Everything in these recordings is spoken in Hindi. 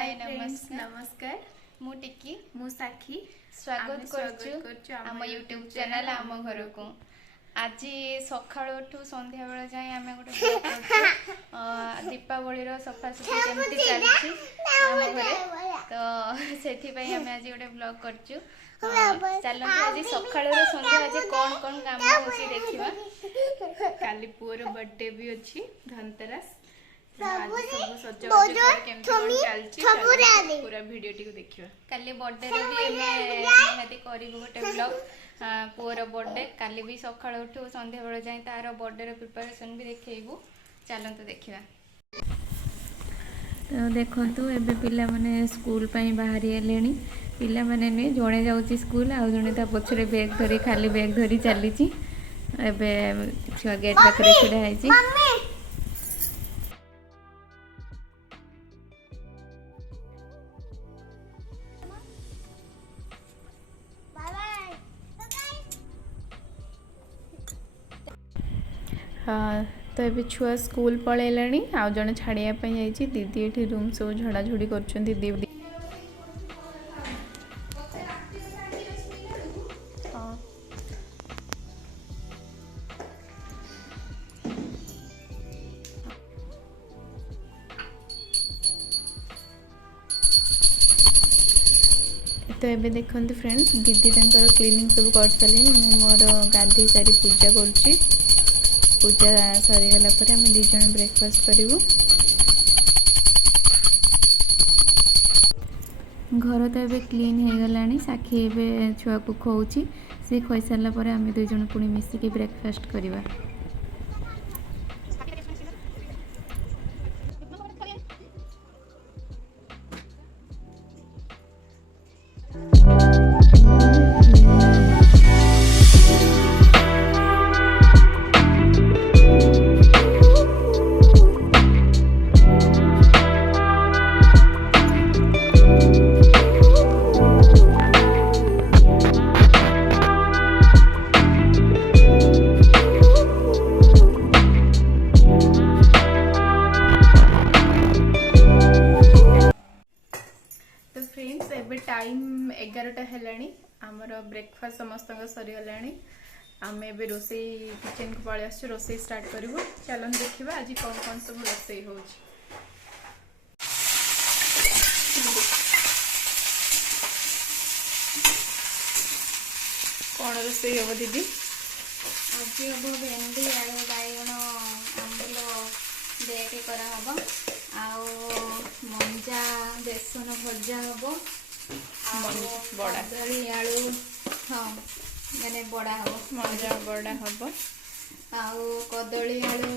हाय नमस्कार मु टिकी मु साखी स्वागत करछु आम यूट्यूब चैनल आम घर को आज सकाळ उठू संध्या बेला जाए आम गोटे ब्लॉग करछु दीपावली रो सफासफी केमती चलछि आम घरे तो सेथि पई हम आज गोटे ब्लॉग करछु चलो आज सकाळ रो संध्या आज कोन काम होछि देखिबा काली पुअर बर्थडे भी अछि धनतेरस पूरा वीडियो टी देखिबा काली बर्थडे रे भी निहाती करिबो गोटे ब्लॉग पुअर बर्थडे काली भी सकाळ उठू संध्या बेला जाए तार बर्थडे रो प्रिपरेशन भी देखैबो चलंतु देखिबा तो देखंतु एबे पिला माने स्कूल पई बाहरी आलेनी पिला माने ने जणे जाउची स्कूल आ जणे ता पछरे बैग धरी खाली बैग धरी चली छी एबे छुआ गेट पाखरे छुडा है छी हाँ तो ये छुआ स्कूल पलैलाणी आ जड़े छाड़ियापी जाइए दीदी ये रूम सब झड़ाझुड़ी कर दीदी तो ये देखते फ्रेंड्स दीदी तंकर क्लीनिंग सब कर सारे मोर गाधे सारी पूजा करुच्ची पूजा सरीगला आम दीज ब्रेकफास्ट करूँ घर तो ये क्लीन हो गला साखी ए छुआ को खोची सी खोई सारापर आम दुईज पुणी मिसिकी ब्रेकफास्ट करवा टाइम 11टा है आमर ब्रेकफास्ट समस्त सरीगला आम ए रोसे किचन को पलि आस रोसे स्टार्ट करूँ चलन देखा आज कौन कौन सब रोसे हो कौन रोसे हम दीदी आज हम भेंडी आलू बैगण आंबुल देके करा आउ मंजा बेसन भजा हम बड़ा आलू हाँ मैंने बड़ा हम मंजा बड़ा हम आउ कदली आलू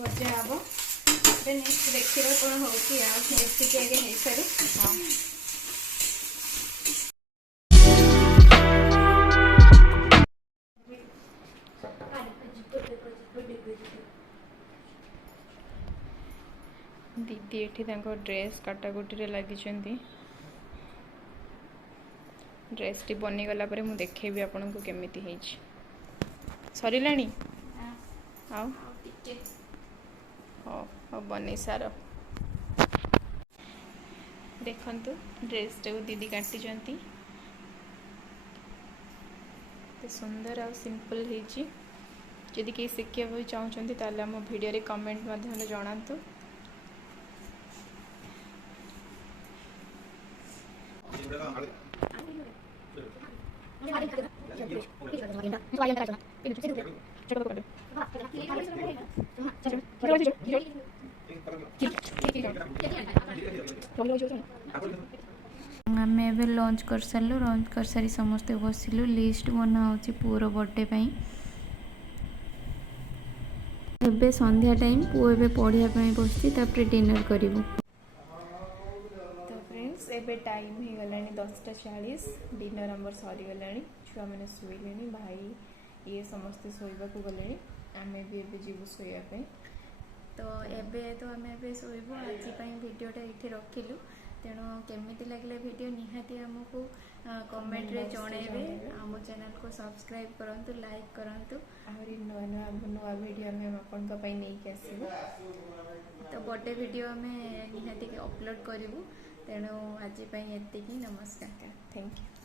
भजा हम नेक्स्ट देखिए कौन होती आगे हो सारे हाँ दीदी एठी ड्रेस काटाकुटी लगी ड्रेस टी बनीगला मुझे देखेबी आपन को केमिति हेछि सरिलाणी बनी सार देखंतु ड्रेस टे दीदी काटी सुंदर आ सिंपल हेछि जदि के शिखिया चाहते ताले हम वीडियो रे कमेंट माध्यम जणातु आम ए लंच कर सारू लंच कर सारी समस्ते बसिलु लिस्ट बना पुअर बर्थडे एबे संध्या टाइम पुओ ए पढ़ाई बसती डिनर करूँ तो फ्रेंड्स एबे टाइम हो गला 10:40 डिनर आमर सरीगला छुआ मैंने शोले भाई ये समस्ते शोवा को गले आम भी जीवु शोवाई तो एबे तो आम शोबू आज वीडियोटा ये रखिलु तेणु केमिति लागले वीडियो निहाती आमको कमेंट रे जणेबे आम चैनल को सब्सक्राइब करंतु लाइक करंतु आहरी नुआ नुआ नुआ वीडियो हम आपन का पई नहीं के आसीबो तो बर्थडे वीडियो में निहाती अपलोड करिवु तेणु आज एतिकी नमस्कार थैंक यू।